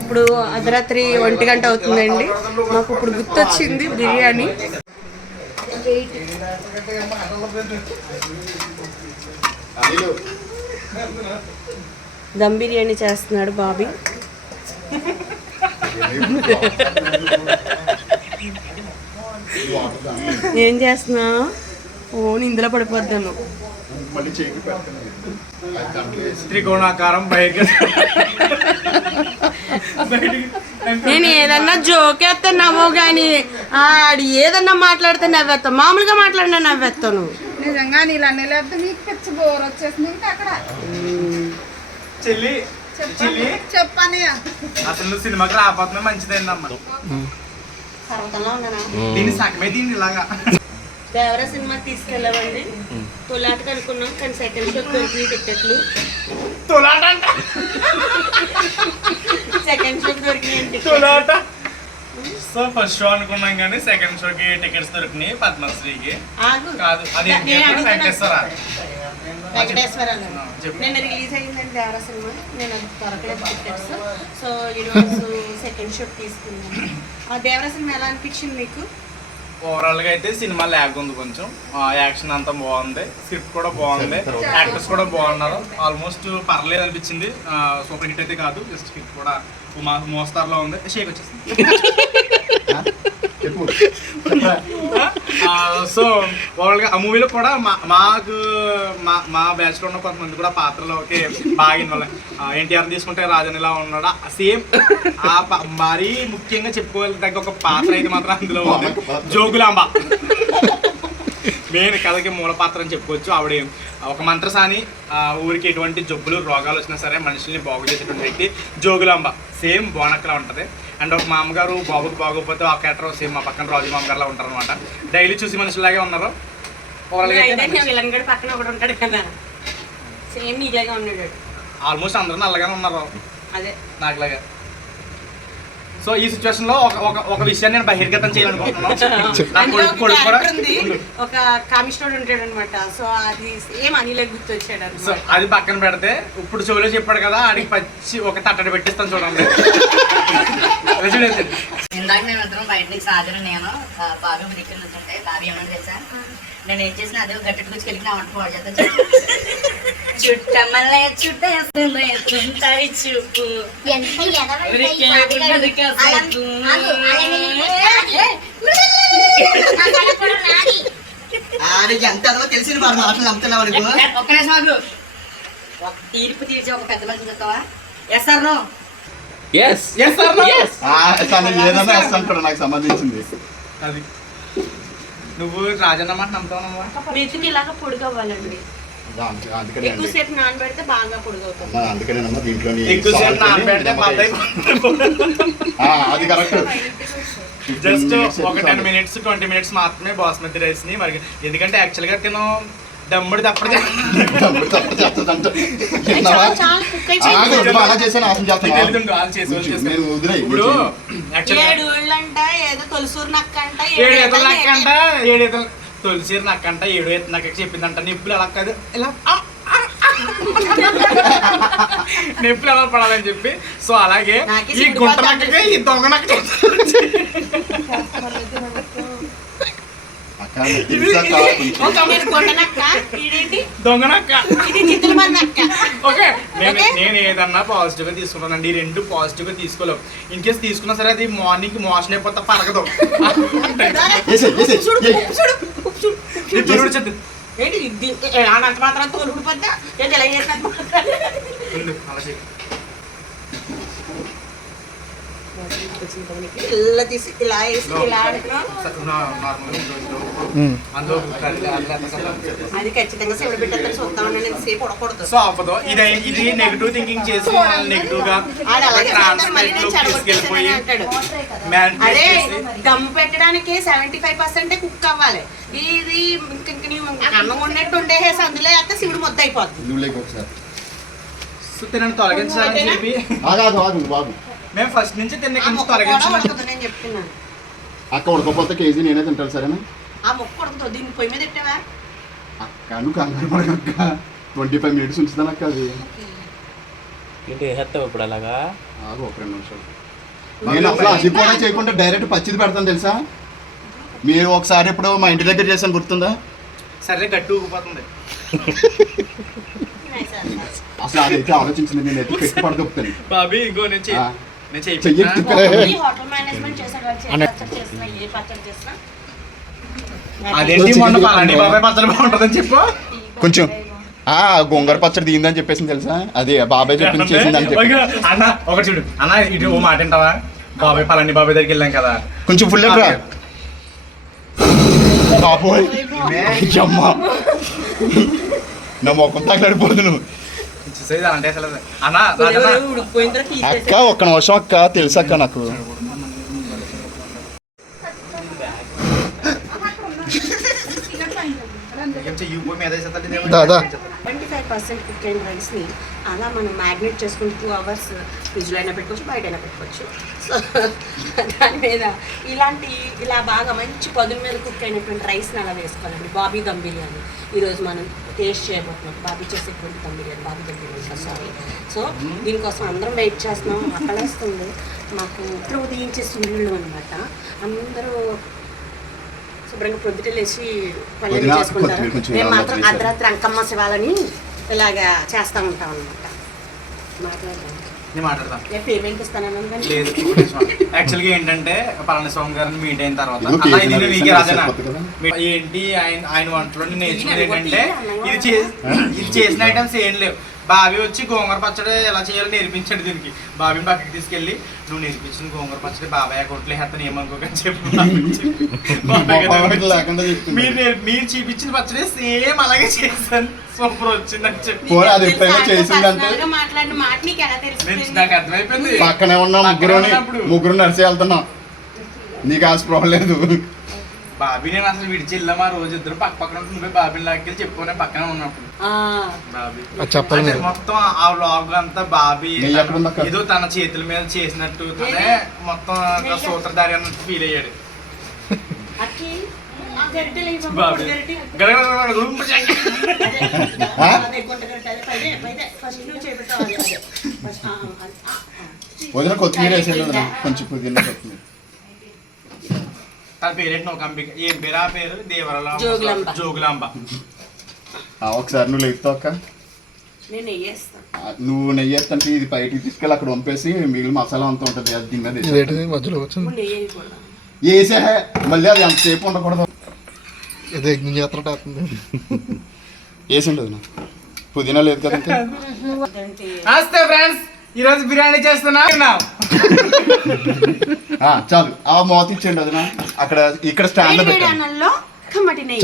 ఇప్పుడు అర్ధరాత్రి ఒంటి గంట అవుతుందండి. మాకు ఇప్పుడు గుర్తొచ్చింది బిర్యానీ. దమ్ బిర్యానీ చేస్తున్నాడు బాబీ. ఏం చేస్తున్నా ఓన్ ఇందులో పడిపోద్దాను త్రికోణాకారం బయట. నేను ఏదన్నా జోకేస్తే నవ్వు కానీ ఆడు ఏదన్నా మాట్లాడితే నవ్వేస్తాను మామూలుగా మాట్లాడినా నవ్వేస్తాను నిజంగా నీళ్ళు అన్నీ లేకపోతే నీకు పిచ్చి బోర్ వచ్చేసింది ఇంకా అక్కడ. చెల్లి చెప్పని అసలు నువ్వు సినిమాకి రాకపోతున్నా మంచిదైందమ్మా. దీన్ని సగమే దీన్ని ఇలాగా. దేవరా సినిమా తీసుకెళ్ళామండి తొలాటకు అనుకున్నాం కానీ సెకండ్ షో దొరికి టికెట్లు తొలాట సెకండ్ షో దొరికినాయి తొలాట. సో ఫస్ట్ షో అనుకున్నాం కానీ సెకండ్ షోకి టికెట్స్ దొరికినాయి పద్మశ్రీకి. కాదు అది నేను. వెంకటేశ్వర. చెప్పు. నిన్న రిలీజ్ అయిందండి దేవరా సినిమా. నేను అది దొరకలేదు టికెట్స్. సో ఈరోజు సెకండ్ షో తీసుకున్నాను. ఆ దేవరా సినిమా ఎలా అనిపించింది మీకు? ఓవరాల్గా అయితే సినిమా ల్యాగ్ ఉంది కొంచెం. యాక్షన్ అంతా బాగుంది. స్క్రిప్ట్ కూడా బాగుంది. యాక్టర్స్ కూడా బాగున్నారు. ఆల్మోస్ట్ పర్లేదు అనిపించింది. సూపర్ హిట్ అయితే కాదు. జస్ట్ హిట్ కూడా మా- మోస్తార్లో ఉంది. షేక్ వచ్చేసింది. చెప్పు. సో ఓవరాల్గా ఆ మూవీలో కూడా మా- మాకు మా మా బ్యాచ్లో ఉన్న కొంతమంది కూడా పాత్రలోకి బాగా ఇన్వాల్వ్ ఎన్టీఆర్ తీసుకుంటే రాజన్ ఇలా ఉన్నాడా? సేమ్ ఆ ప- మరీ ముఖ్యంగా చెప్పుకోవాలి తగ్గ ఒక పాత్ర అయితే మాత్రం అందులో ఉంది. జోగులాంబ. మెయిన్ కథకి మూల పాత్ర అని చెప్పుకోవచ్చు. ఆవిడ ఒక మంత్రసాని ఆ ఊరికి ఎటువంటి జబ్బులు రోగాలు వచ్చినా సరే మనుషుల్ని బాగు చేసేటువంటి వ్యక్తి జోగులాంబ. సేమ్ బోనక్లా ఉంటుంది. అండ్ ఒక మా అమ్మగారు బాబుకి బాగోకపోతే ఆ క్యాటర్ సేమ్ మా పక్కన రాజు మామగారులా ఉంటారు అనమాట డైలీ చూసి మనుషులాగే ఉన్నారు. పక్కన ఒకటి ఉంటాడు కదా. సేమ్ ఉన్నాడు. ఆల్మోస్ట్ అందరూ నల్లగానే ఉన్నారు. అదే. నాకులాగా. సో ఈ సిచ్యువేషన్లో ఒక ఒక ఒక విషయాన్ని నేను బహిర్గతం చేయాలనుకుంటున్నాను. ఒక ఉంటాడు అనమాట సో అది సేమ్ అనిలే గుర్తొచ్చాడు సో అనమాట అది పక్కన పెడితే ఇప్పుడు చెవిలో చెప్పాడు కదా ఆడికి పచ్చి ఒక తట్టడి పెట్టిస్తాను చూడండి. ఇందాక మేము ఇద్దరం బయట నుంచి సాధన నేను బాబీ దగ్గర నుంచుంటే బాబీ ఏమన్నా తెలుసా? నేను ఏం చేసిన అదే గట్టి గురించి కలిగి నా వంట పాడు చేస్తా చుట్టమల్లే చూపు. ఎంత అదో తెలిసిన వాడు మాటలు నమ్ముతున్నావు ఒక్క నిమిషం ఒక తీర్పు తీర్చి ఒక పెద్ద మనిషి చెప్తావా yes sir no Yes, sir, no? ఆ, తను ఏదన్నా వేస్తాను కూడా నాకు సంబంధించింది. అది. నువ్వు రాజన్న మాట నమ్ముతావమ్మా మెతుకు ఇలాగ పొడుగవ్వాలండి. ఎక్కువసేపు నానబెడితే బాగా పొడుగవుతుంది. అందుకేనేనమ్మా ఎక్కువసేపు నానబెడితే అది కరెక్ట్ జస్ట్ ఒక టెన్ మినిట్స్ ట్వంటీ మినిట్స్ మాత్రమే బాస్మతి రైస్ని మరి ఎందుకంటే యాక్చువల్గా తిను దమ్ముడు తప్పడు అలా చేశాను ఆసం చేస్తాను ఇప్పుడు ఏడు అంట ఏదో తొలసూరు నక్క అంట ఏడు ఏడు ఈతలు ఈతలు నక్క అంట ఏడు నక్కంట ఏడు ఈత నక్క చెప్పిందంట. నిప్పులు ఎలా కాదు? ఇలా. నిప్పులు ఎలా పడాలని చెప్పి. సో అలాగే ఈ గుంట. నక్కకి ఈ దొంగ నక్క నేను ఓకే? ఏదన్నా పాజిటివ్గా తీసుకుంటానండి ఈ రెండు పాజిటివ్గా తీసుకోలేవు ఇన్ కేస్ తీసుకున్నా సరే అది మార్నింగ్ మోషన్ అయిపోతా పరగదు చెట్టు. ఏంటి అనంత మాత్రం తోలు ఊడిపోద్దా ఏంటి ఇలా చేసినట్టు ఉండు, అలా చెయ్యి. ఇలా తీసి ఇలా వేసి ఇలా అంటున్నాం స- నా- నార్మల్గా ఉండు, అందులో కర్రీ అది లేకపోతే అది ఖచ్చితంగా శివుడు పెట్టేస్తారు చూద్దాం నేను ఎంతసేపు ఉడకూడదు సో అవ్వదు ఇది ఇది నెగిటివ్ థింకింగ్ చేసి నెగిటివ్గా తీసుకెళ్ళిపోయి అదే దమ్ పెట్టడానికి సెవెంటీ ఫైవ్ పర్సెంట్ కుక్ అవ్వాలి. ఇది అన్నం ఉన్నట్టు ఉండేసేసి అందులో అయితే శివుడు ముద్ద అయిపోతుంది సో తినని తొలగించాలని చెప్పి. బాగు మేము ఫస్ట్ నుంచి తిన్న ఆ నుంచి నేను చెప్తున్నాను అక్క ఉడకపోతే కేజీ నేనే తింటాను సరేనా ఆ ముక్క ఉడకదు దీన్ని పొయ్యి మీద పెట్టావా? అక్క నువ్వు కంగారు పడక ట్వంటీ ఫైవ్ మినిట్స్ ఉంచుతాను అక్క అది. ఏంటి వేసేస్తావు ఇప్పుడు అలాగా? ఆగు ఒక రెండు నిమిషాలు. నేను అసలు అది కూడా చేయకుండా డైరెక్ట్ పచ్చిది పెడతాను తెలుసా? మీరు ఒకసారి ఇప్పుడు మా ఇంటి దగ్గర చేశాను గుర్తుందా? సరే గట్టి ఊగిపోతుంది. అసలు అదైతే ఆలోచించింది నేను అయితే పెట్టి పడదొప్పుతాను బాబీ ఇంకో ఆ. నేను చెయ్యి చెయ్యి. ఈ హోటల్ మేనేజ్మెంట్ చేశాడు వాడు చేసి పచ్చడి చేసినా ఏ పచ్చడి చేసినా అదేంటి మొన్న పలాని బాబాయ్ పచ్చడి బాగుంటుందని చెప్పు. కొంచెం. ఆ గోంగూర పచ్చడి తీయిందని చెప్పేసి తెలుసా? అదే బాబాయ్ చెప్పింది చేసిందని చెప్పి. ఓకే, అన్న ఒకటి చూడు. అన్న ఇటు ఓ మాట వింటావా? బాబాయ్ పలాని బాబాయ్ దగ్గరికి వెళ్ళాం కదా. కొంచెం ఫుల్ రా బాబోయ్. అమ్మా నా మొఖం తగలడిపోదు అక్క ఒక్క నిమిషం అక్క తెలుసు అక్క నాకు. దాదా. పర్సెంట్ కుక్ అయిన రైస్ని అలా మనం మ్యాగ్నేట్ చేసుకుని టూ అవర్స్ ఫ్రిడ్జ్లో అయినా పెట్టుకోవచ్చు బయట అయినా పెట్టుకోవచ్చు. సో దాని మీద ఇలాంటి ఇలా బాగా మంచి పదుల మీద కుక్ అయినటువంటి రైస్ని అలా వేసుకోవాలండి. బాబీ దమ్ బిర్యానీ. ఈరోజు మనం టేస్ట్ చేయబోతున్నాం. బాబీ చేసేటువంటి దమ్ బిర్యానీ బాబీ దమ్ బిర్యానీ సారీ. సో దీనికోసం అందరం వెయిట్ చేస్తున్నాం. అక్కడేస్తుంది. మాకు ఇప్పుడు ఉదయించే సూర్యుడు అనమాట అందరూ శుభ్రంగా పొద్దుట లేచి పల్లెలు చేసుకుంటారు. మేము మాత్రం. అర్ధరాత్రి అంకమ్మ శివాలని ఇలాగా చేస్తూ ఉంటాం అనమాట మాట్లాడదాం. నేను పేమెంట్ ఇస్తానన్నాను కానీ లేదు. యాక్చువల్గా ఏంటంటే పళనిస్వామి గారిని మీట్ అయిన తర్వాత. రాజనా ఏంటి ఆయన ఆయన వంటలో నేను నేర్చుకునేది ఏంటంటే ఇది చే ఇది చేసిన ఐటమ్స్ ఏం లేవు. బావి వచ్చి గోంగూర పచ్చడి ఎలా చేయాలో నేర్పించాడు దీనికి. బావిని పక్కకి తీసుకెళ్ళి నువ్వు నేర్పించిన గోంగూర పచ్చడి బాబాయ్ అకౌంట్లో వేస్తాను ఏమనుకోకని చెప్పి. మీరు మీరు చూపించిన పచ్చడి సేమ్ అలాగే చేశాను. సూపర్ వచ్చిందని చెప్పి. అది ఎప్పుడైనా చేసిందంటే నీకు ఎలా నేను తెలుస్తుంది నాకు అర్థమైపోయింది. పక్కనే ఉన్నాం ఉన్నప్పుడు. ముగ్గురు నడిచి వెళ్తున్నాం. నీకు ఆ స్పృహ లేదు. బాబీ నేను అసలు విడిచి వెళ్ళాం ఆ రోజు ఇద్దరు పక్క పక్కన నువ్వే బాబీని లాక్కెళ్ళి చెప్పుకునే పక్కనే ఉన్నప్పుడు ఆ, బాబీ చెప్పండి అంటే. మొత్తం ఆ వ్లాగ్ అంతా బాబీ నెయ్యి ఎక్కడ? ఏదో తన చేతుల మీద చేసినట్టు తనే మొత్తం అంతా సూత్రధారి అన్నట్టు ఫీల్ అయ్యాడు అక్కి, ఆ గరిటెలు ఇవ్వమ్మా, బాబీ పొడి గరిటె. గడగడ గుంపు చెయ్యి. అదే, ఆ? అదే, గుంట గరిటె, అదే, పైదే, పైదే. First నువ్వు చేపెట్టావు, అదే, అదే. First, ఆ, ఆ, ఆ, ఆ. వదిన కొత్తిమీర వేసేది వదిన కొంచెం పుదీనా కొత్తిమీర తన పేరేంటి ఒక అంబిక. ఏం పేరు? ఆ పేరు దేవరల జోగులాంబ. జోగులాంబ. ఆ, ఒకసారి నువ్వు లేపుతావు అక్క. నువ్వు నెయ్యి వేస్తుంటే ఇది బయటికి తీసుకెళ్ళి అక్కడ వంపేసి మిగిలిన మసాలా అంతా ఉంటుంది అది దీని మీద వేసేయ్. ఇదేంటిది మధ్యలో. వేసే మళ్ళీ అది అంతసేపు ఉండకూడదు. ఇదే యజ్ఞం చేస్తున్నట్టు అవుతుంది. వేసిండు పుదీనా లేదు కదా? నమస్తే ఫ్రెండ్స్. ఈ రోజు బిర్యానీ చేస్తున్నా. చాలు. ఆ మోత ఇచ్చేయండి వదిన. అక్కడ ఇక్కడ స్టాండ్ నెయ్యి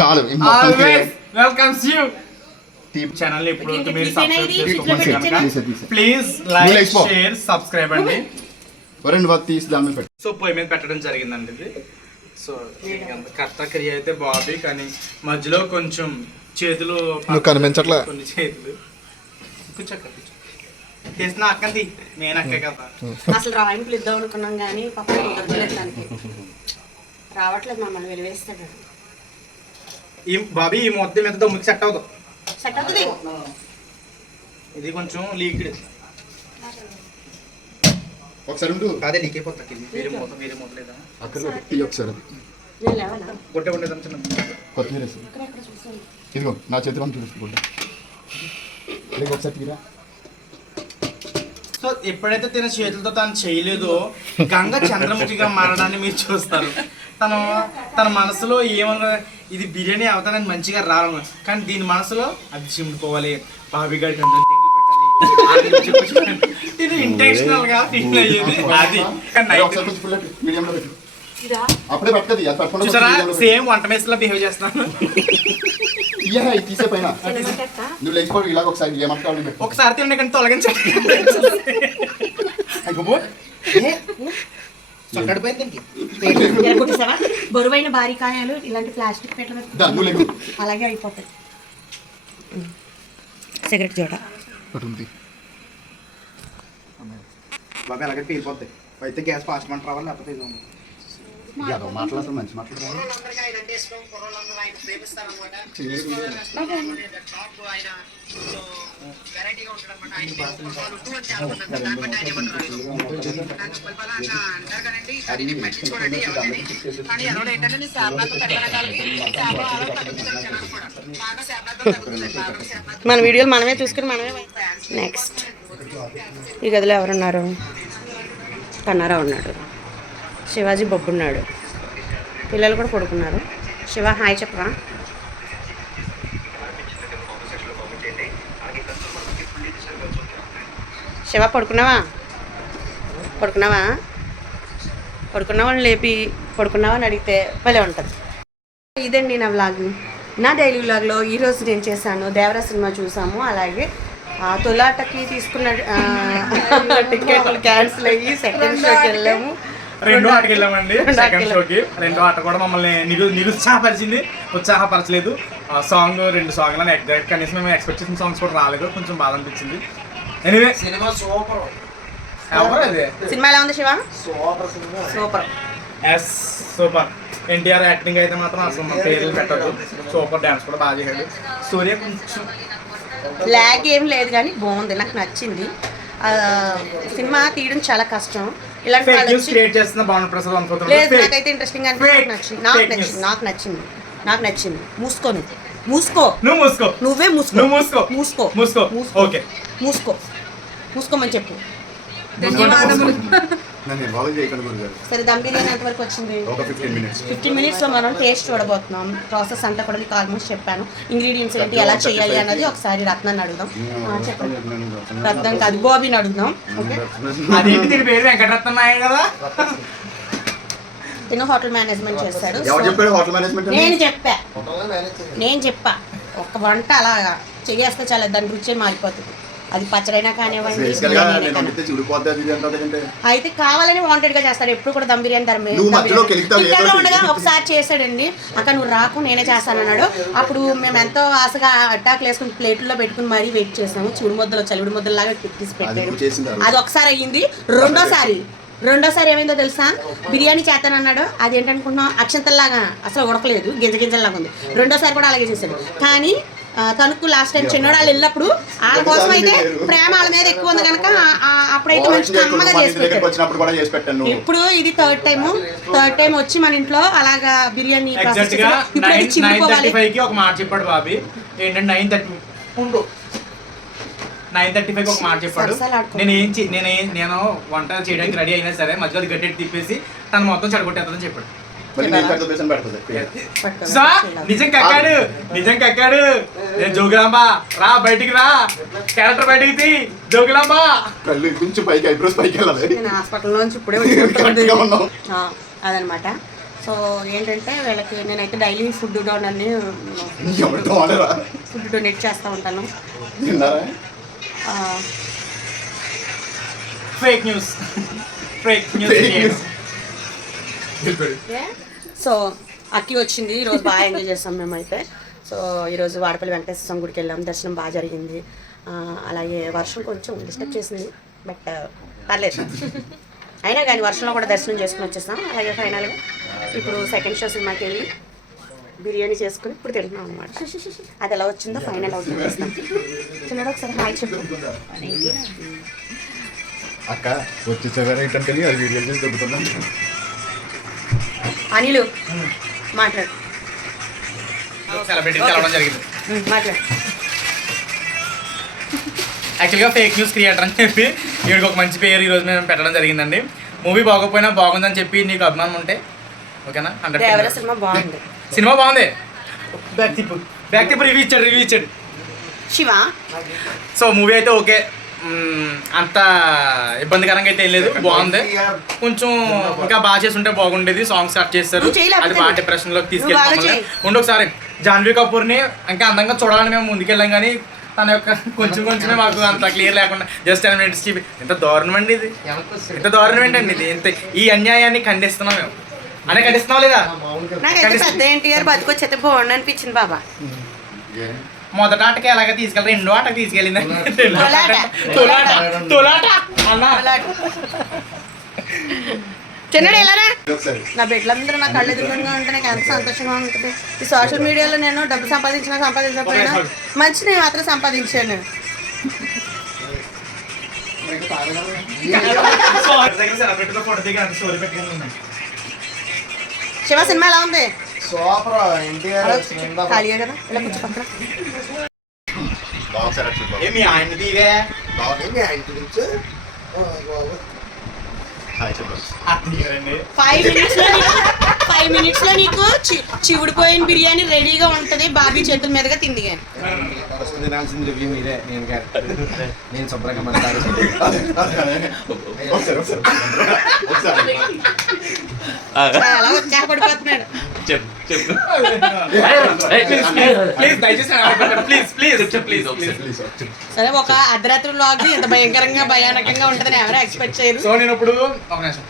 చాలు వెల్కమ్స్ యూ తీపి- ఛానల్ ఇప్పుడు మీరు subscribe. Please like. Share subscribe అండి. రెండు వద్ద తీసి దాని మీద పెట్టు. సో పొయ్యి మీద పెట్టడం జరిగిందండి ఇది. సో కర్త క్రియ అయితే బాబీ కానీ మధ్యలో కొంచెం చేతులు నువ్వు కనిపించట్లే. కొన్ని చేతులు. కూర్చోక్క కూర్చో. తీసిన అక్కంది నేను అక్కే కదా అసలు రాయింపులు ఇద్దాం అనుకున్నాం కానీ పక్కన కుదరలేదు దానికి రావట్లేదు మమ్మల్ని వెలివేస్తాడు. ఈ బాబీ ఈ మొత్తం మీద దమ్ముకి సెట్ అవుతాం సెట్ అవుతుంది. ఇది కొంచెం లీక్డ్. ఒకసారి ఉండు. అదే లీక్ అయిపోతుంది ఇది వేరే మూత వేరే మూత లేదా? అక్కడ ఒకసారి. ఉండేది చిన్న కొత్తిమీర ఇదిగో నా చేతిలో ఇదిగో ఒకసారి తీరా. సో ఎప్పుడైతే తన చేతులతో తను చేయలేదో గంగ చంద్రముఖిగా మారడాన్ని మీరు చూస్తారు. తను తన మనసులో ఏమన్నా ఇది బిర్యానీ అవుతానని మంచిగా రాను కానీ దీని మనసులో అది చిమ్ముకోవాలి. బాబీ గారికి పెట్టాలి. అది చెప్పి ఇది ఇంటెన్షనల్గా ఫీల్ అయ్యేది. అది. అప్పుడే. సేమ్ వంట మేస్లో బిహేవ్ చేస్తున్నాను. ఇది తీసే పైన నువ్వు లేచిపోయి ఇలాగ ఒకసారి ఏమంటావు పెట్టు ఒకసారి తిండి కానీ తొలగించండి బరువైన బారికాయలు ఇలాంటి ప్లాస్టిక్ పెట్టల మీద దా, నువ్వు లేకు. అలాగే అయిపోతాయి సిగరెట్ పట్టుంది బాబా అలాగే పేలిపోతాయి అయితే గ్యాస్ ఫాస్ట్ మంట రావాలి లేకపోతే ఇది మాట్లాడుతూ మంచి మన వీడియోలు మనమే చూసుకుని మనమే నెక్స్ట్ ఈ గదిలో ఎవరున్నారు? కన్నారా ఉన్నాడు. శివాజీ బొబ్బున్నాడు. పిల్లలు కూడా పడుకున్నారు. శివ హాయ్ చెప్పరా. శివ పడుకున్నావా? పడుకున్నావా? పడుకున్నావా అని లేపి పడుకున్నావా అని అడిగితే భలే ఉంటుంది. ఇదండి నా వ్లాగ్ నా డైలీ వ్లాగ్లో ఈరోజు నేను చేశాను దేవరా సినిమా చూసాము. అలాగే ఆ తొలాటకి తీసుకున్న టికెట్లు క్యాన్సిల్ అయ్యి సెకండ్ షోకి వెళ్ళాము. రెండో ఆటకి వెళ్ళామండి సెకండ్ షోకి రెండో ఆట కూడా మమ్మల్ని నిరు నిరుత్సాహపరిచింది. ఉత్సాహపరచలేదు. ఆ సాంగ్ రెండు సాంగ్లను ఎగ్జాక్ట్ కనీసం మేము ఎక్స్పెక్ట్ చేసిన సాంగ్స్ కూడా రాలేదు. కొంచెం బాధ అనిపించింది. Anyway cinema super. ఎవరు అదే? సినిమా ఎలా ఉంది Shiva? Super yes super. NTR acting అయితే మాత్రం అసలు మన పేర్లు పెట్టదు సూపర్ డ్యాన్స్ కూడా బాగా చేశాడు. సూర్య కొంచెం లాగ్ ఏం లేదు కానీ బాగుంది. నాకు నచ్చింది. ఆ, సినిమా తీయడం చాలా కష్టం. ఇలాంటి క్రియేట్ చేస్తున్న భావన ప్రసాద్ లేదు అనుకుంటున్నాను నాకైతే ఇంట్రెస్టింగ్ నాకు. నచ్చింది. నాకు నచ్చింది. నాకు నచ్చింది. నాకు నచ్చింది. మూసుకోను మూసుకో. నువ్వు మూసుకో. నువ్వే మూసుకో. నువ్వు మూసుకో. మూసుకో. మూసుకో. మూసుకో. ఓకే. మూసుకో. మూసుకోమని చెప్పు. నన్ను ఇన్వాల్వ్ చేయకండి గురుగారు. సరే దమ్ బిర్యానీ ఎంతవరకు వచ్చింది? ఒక ఫిఫ్టీన్ మినిట్స్ ఫిఫ్టీన్ మినిట్స్లో మనం టేస్ట్ చూడబోతున్నాం. ప్రాసెస్ అంతా కూడా మీకు ఆల్మోస్ట్ చెప్పాను. ఇంగ్రీడియంట్స్ ఏంటి ఎలా చేయాలి అన్నది ఒకసారి రత్నాన్ని అడుగుదాం. చెప్పండి. రత్నం కాదు బాబీని అడుగుదాం. ఓకే? అదేంటి దీని పేరు? వెంకటరత్న కదా? తిను హోటల్ మేనేజ్మెంట్ అని? నేను చెప్పా. నేను చెప్పా. ఒక వంట అలాగా చేస్తే చాలా దాని రుచే మారిపోతుంది. అది పచ్చడైనా కానివ్వండి బిర్యానీ అయితే కావాలని వాంటెడ్గా చేస్తాడు ఎప్పుడు కూడా దమ్ బిర్యానీ ఏదో ఒకటి. ఉండగా ఒకసారి చేశాడండి. అక్కడ నువ్వు రాకు నేనే చేస్తాను అన్నాడు. అప్పుడు మేము ఎంతో ఆశగా అట్టాకులు వేసుకుని ప్లేట్లో పెట్టుకుని మరీ వెయిట్ చేసాము. చూడు ముద్దలు చలివిడి ముద్దలాగా అది పెట్టాడు. అది ఒకసారి అయ్యింది. రెండోసారి రెండోసారి ఏమైందో తెలుసా? బిర్యానీ చేస్తానన్నాడు అది ఏంటనుకున్నాం అక్షంతల్లాగా అసలు ఉడకలేదు గింజ గింజల్లాగా ఉంది. రెండోసారి కూడా అలాగే చేశాడు. కానీ తణుకు లాస్ట్ టైం చిన్నోడు వాళ్ళు వెళ్ళినప్పుడు వాళ్ళ కోసం అయితే ప్రేమ వాళ్ళ మీద ఎక్కువ ఉంది కనుక అప్పుడైతే మంచి కమ్మగా మన చేసి పెట్టాను. ఇప్పుడు ఇది థర్డ్ టైం థర్డ్ టైం వచ్చి మన ఇంట్లో అలాగా బిర్యానీ ఒక మాట చెప్పాడు బాబీ. ఏంటంటే nine thirty nine thirty five ఒక మాట చెప్పాడు. నేను ఏం చే- నేను నేను వంట చేయడానికి రెడీ అయినా సరే మధ్యలో గట్టి తిప్పేసి తను మొత్తం చెడగొట్టేస్తుందని చెప్పాడు. నేను నిజం కక్కాడు నిజం కక్కాడు ఏ జోగులాంబ రా బయటికి రా. క్యారెక్టర్ బయటికి తీ. జోగులాంబ. కళ్ళు కొంచెం పైకి ఐబ్రోస్ పైకి వెళ్ళాలి. నేను హాస్పిటల్ నుంచి ఇప్పుడే అదనమాట. సో ఏంటంటే వీళ్ళకి నేనైతే డైలీ ఫుడ్ డౌన్ అన్ని ఎవరితో వాడరా ఫుడ్ డొనేట్ చేస్తూ ఉంటాను. Fake news fake news. So అక్కి వచ్చింది ఈరోజు బాగా ఎంజాయ్ చేస్తాం మేమైతే. సో ఈరోజు వాడపల్లి వెంకటేశ్వర స్వామి గుడికి వెళ్ళాం దర్శనం బాగా జరిగింది. అలాగే వర్షం కొంచెం డిస్టర్బ్ చేసింది బట్ పర్లేదు. అయినా కానీ వర్షంలో కూడా దర్శనం చేసుకుని వచ్చేసాం. అలాగే ఫైనల్గా ఇప్పుడు సెకండ్ షో సినిమాకి వెళ్ళి బిర్యానీ చేసుకుని ఇప్పుడు తింటున్నాం అనమాట అది ఎలా వచ్చిందో ఫైనల్ అవుట్ చేస్తాం. చిన్నడు ఒకసారి హాయ్ చెప్పు. అక్క వచ్చి చివరి ఏంటంటే అది వీడియో చేసి దొరుకుతున్నాను అనిలు మాట్లాడు. యాక్చువల్గా ఫేక్ న్యూస్ క్రియేటర్ అని చెప్పి వీడికి ఒక మంచి పేరు ఈరోజు మేము పెట్టడం జరిగిందండి. మూవీ బాగోకపోయినా బాగుందని చెప్పి నీకు అభిమానం ఉంటే ఓకేనా? హండ్రెడ్ సినిమా బాగుంది. సినిమా బాగుంది? బ్యాక్ తిప్పు బ్యాక్ తిప్పు రివ్యూ ఇచ్చాడు రివ్యూ ఇచ్చాడు. శివ? సో మూవీ అయితే ఓకే. అంత ఇబ్బందికరంగా అయితే ఏం లేదు. బాగుంది. కొంచెం ఇంకా బాగా చేసి ఉంటే బాగుండేది. సాంగ్ స్టార్ట్ చేస్తారు. అది బాగా డిప్రెషన్లోకి తీసుకెళ్ళి చేయి. ఉండి ఒకసారి. జాన్వీ కపూర్ని ఇంకా అందంగా చూడాలని మేము ముందుకెళ్ళాం కానీ తన యొక్క కొంచెం కొంచెమే మాకు అంత క్లియర్ లేకుండా జస్ట్ టెన్ మినిట్స్ ఇంత దారుణం అండి ఇది. ఇంత దారుణం ఏంటండి ఇది? ఇంత ఈ అన్యాయాన్ని ఖండిస్తున్నాం మేము. అనే ఖండిస్తున్నాం లేదా? నాకైతే పెద్ద ఎన్టీఆర్ బతుకొచ్చేస్తే బాగుండు అనిపించింది బాబా. మొదట ఆటకి ఎలాగ తీసుకెళ్ళి రెండో ఆటకి తీసుకెళ్ళింది. తొలాట. తొలాట. తొలాట. అన్నా. చిన్నడు వెళ్ళరా నా బిడ్డలందరూ నా కళ్ళు ఎదురుగా ఉంటే నాకు ఎంత సంతోషంగా ఉంటుంది. ఈ సోషల్ మీడియాలో నేను డబ్బు సంపాదించినా సంపాదించకపోయినా మంచి నేను మాత్రం సంపాదించాను. శివ సినిమా ఎలా ఉంది? సూపర్ ఎన్టీఆర్ ఖాళీయే కదా ఇలా కూర్చో పక్కన బాగా ఒకసారి అటు చూడు. ఏమి ఆయన దిగే హాయ్ చెప్పు అత్తగారండి ఫైవ్ మినిట్స్లో ఫైవ్ మినిట్స్లో నీకు చి- చివుడిపోయిన బిర్యానీ రెడీగా ఉంటది బాబీ చేతుల మీదుగా తింది కానీ ఫస్ట్ తినాల్సింది రివ్యూ మీరే నేను కాదు నేను శుభ్రంగా మాట్లాడాలి ఒకసారి ఒకసారి ఒకసారి చాలా ఉత్సాహ పడిపోతున్నాడు ప్లీజ్ దయచేసి please please please please please ఒకసారి సరే ఒక అర్ధరాత్రి లాగ్ ఇంత భయంకరంగా భయానకంగా ఉంటదని ఎవరు ఎక్స్పెక్ట్ చేయరు? సో నేను ఇప్పుడు ఒక నిమిషం.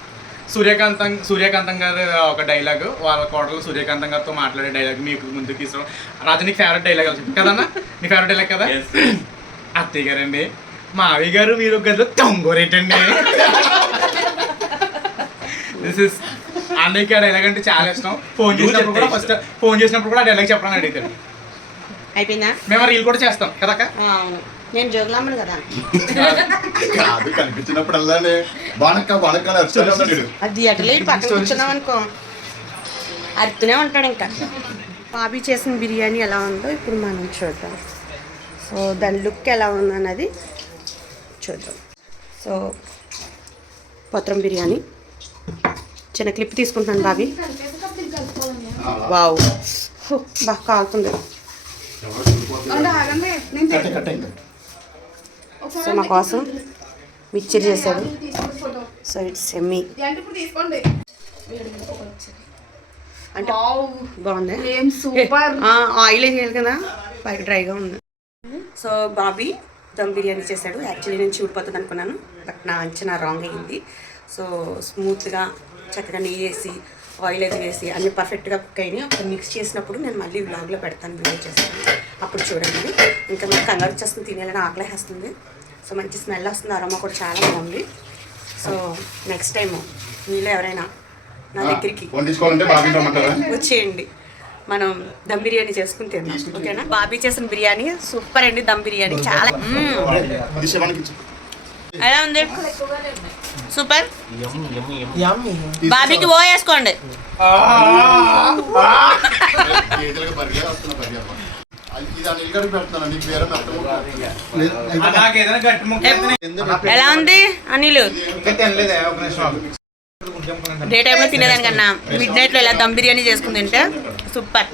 సూర్యకాంతం సూర్యకాంతం గారి ఒక డైలాగ్ వాళ్ళ కోటలో సూర్యకాంతం గారితో మాట్లాడే డైలాగ్ మీకు ముందుకు తీసుకురావడం. రాజు నీకు ఫేవరెట్ డైలాగ్ కదన్నా? నీ ఫేవరెట్ డైలాగ్ కదా? అత్తయ్య గారండి మావి గారు మీరు గదిలో తొంగోరేటండి దిస్ ఇస్ అన్నయ్యకి ఆ డైలాగ్ అంటే చాలా ఇష్టం. ఫోన్ చేసినప్పుడు కూడా ఫస్ట్ ఫోన్ చేసినప్పుడు కూడా ఆ డైలాగ్ చెప్పడానికి అడిగితే అయిపోయిందా? మేము రీల్ కూడా చేస్తాం. ఆ, అవును. నేను జోగులామ్మను కదా. కాదు కనిపించినప్పుడల్లానే బాణక్క బాణక్క అని అరుస్తూనే. అది అటలే పక్కన కూర్చున్నాం అనుకో. అరుతూనే ఉంటాడు ఇంకా. బాబీ చేసిన బిర్యానీ ఎలా ఉందో ఇప్పుడు మనం చూద్దాం. సో దాని లుక్ ఎలా ఉందన్నది చూద్దాం. సో పత్రం బిర్యానీ. చిన్న క్లిప్ తీసుకుంటున్నాను బాబీ. వావ్. బాగా కాలుతుంది. సో మా కోసం మిక్చర్ చేశాడు. సో ఇట్స్ ఎమ్మి అంటే బాగుంది? ఏం సూపర్. ఆయిల్ వేయాలి కదా? పైకి డ్రైగా ఉంది. సో బాబీ దమ్ బిర్యానీ చేశాడు. యాక్చువల్లీ నేను చూడిపోతుంది అనుకున్నాను బట్ నా అంచనా రాంగ్ అయ్యింది. సో స్మూత్గా చక్కగా నెయ్యి వేసి ఆయిల్ అది వేసి అన్ని పర్ఫెక్ట్గా కుక్ అయినాయి. ఒక మిక్స్ చేసినప్పుడు నేను మళ్ళీ వ్లాగ్లో పెడతాను వీడియో చేస్తాను. అప్పుడు చూడండి. ఇంకా నాకు కంగారు వచ్చేస్తుంది తినేయాలని ఆకలి వేస్తుంది. సో మంచి స్మెల్ వస్తుంది అరోమా కూడా చాలా బాగుంది. సో నెక్స్ట్ టైం మీలో ఎవరైనా నా దగ్గరికి వచ్చేయండి. మనం దమ్ బిర్యానీ చేసుకుని తిందాం. ఓకేనా? బాబీ చేసిన బిర్యానీ సూపర్ అండి దమ్ బిర్యానీ. చాలా మ్మ్. అది శివానికి ఇచ్చు. ఎలా ఉంది. సూపర్. బాబీకి ఓ వేసుకోండి. ఎలా ఉంది? అనిల్. డే టైంలో తినేదానికన్నా మిడ్ నైట్లో ఇలా దమ్ బిర్యానీ చేసుకుని తింటే సూపర్.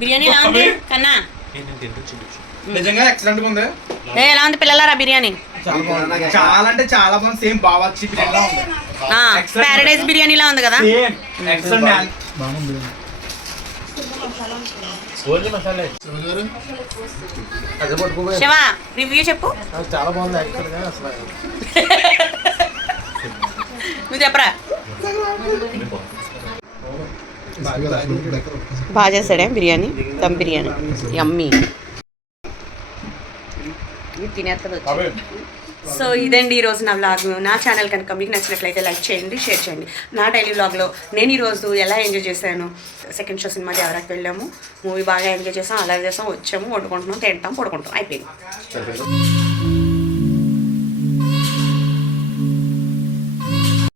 బిర్యానీ ఎలా ఉంది? కన్నా. నిజంగా ఎక్సలెంట్ ఉంది. ఏ ఎలా ఉంది పిల్లలారా బిర్యానీ? చాలా అంటే చాలా బాగుంది. సేమ్ బావాచి బిర్యానీ ఉంది. ప్యారడైజ్ బిర్యానీలా ఉంది కదా? ఎక్సలెంట్ శివ రివ్యూ చెప్పు. చాలా బాగుంది యాక్చువల్గా అసలు. నువ్వు చెప్పరా? బాగా చేస్తాడే బిర్యానీ? దమ్ బిర్యానీ. యమ్మీ. తినేస్తుంది సో ఇదండి ఈరోజు నా వ్లాగ్ నా ఛానల్ కనుక మీకు నచ్చినట్లయితే లైక్ చేయండి షేర్ చేయండి. నా డైలీ వ్లాగ్లో నేను ఈరోజు ఎలా ఎంజాయ్ చేశాను? సెకండ్ షో సినిమా దేవరాకి వెళ్ళాము. మూవీ బాగా ఎంజాయ్ చేసాం అలా చేసాం వచ్చాము వండుకుంటున్నాం తింటాం పడుకుంటాం. అయిపోయింది?